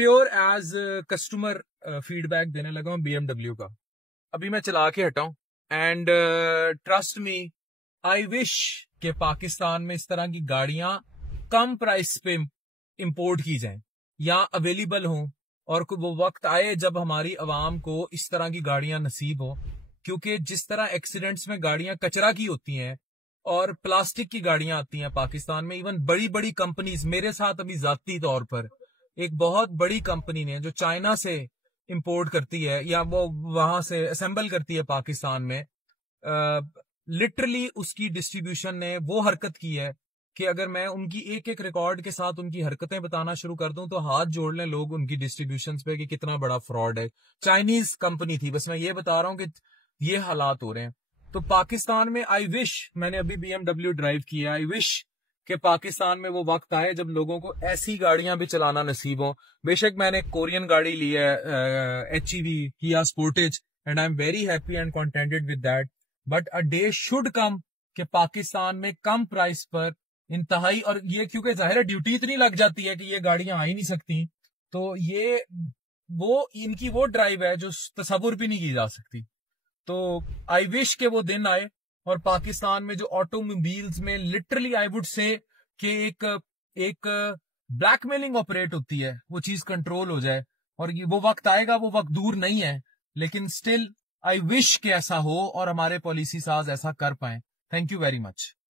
Pure as customer feedback देने लगा हूँ BMW का। अभी मैं चला के हटा हूँ and trust me, I wish के पाकिस्तान में इस तरह की गाड़ियां कम प्राइस पे इंपोर्ट की जाएं या अवेलेबल हों, और वो वक्त आए जब हमारी आवाम को इस तरह की गाड़ियां नसीब हो। क्योंकि जिस तरह एक्सीडेंट्स में गाड़ियां कचरा की होती हैं और प्लास्टिक की गाड़ियां आती हैं पाकिस्तान में, इवन बड़ी बड़ी कंपनीज, मेरे साथ अभी जाती तौर पर एक बहुत बड़ी कंपनी ने जो चाइना से इंपोर्ट करती है या वो वहां से असेंबल करती है पाकिस्तान में, लिटरली उसकी डिस्ट्रीब्यूशन ने वो हरकत की है कि अगर मैं उनकी एक एक रिकॉर्ड के साथ उनकी हरकतें बताना शुरू कर दूं तो हाथ जोड़ लें लोग उनकी डिस्ट्रीब्यूशन पे कि कितना बड़ा फ्रॉड है। चाइनीज कंपनी थी, बस मैं ये बता रहा हूं कि ये हालात हो रहे हैं। तो पाकिस्तान में आई विश, मैंने अभी BMW ड्राइव की है, आई विश कि पाकिस्तान में वो वक्त आए जब लोगों को ऐसी गाड़ियां भी चलाना नसीब हो। बेशक मैंने कोरियन गाड़ी ली है, HEV किया Sportage, and I am very happy and contented with that, but a day should come कि पाकिस्तान में कम प्राइस पर इंतहाई, और ये क्योंकि जाहिर है ड्यूटी इतनी लग जाती है कि ये गाड़ियां आ ही नहीं सकती, तो ये वो इनकी वो ड्राइव है जो तसव्वुर भी नहीं की जा सकती। तो आई विश के वो दिन आए और पाकिस्तान में जो ऑटोमोबाइल्स में लिटरली आई वुड से कि एक ब्लैकमेलिंग ऑपरेट होती है, वो चीज कंट्रोल हो जाए। और ये वो वक्त आएगा, वो वक्त दूर नहीं है, लेकिन स्टिल आई विश के ऐसा हो और हमारे पॉलिसी साज ऐसा कर पाए। Thank you very much.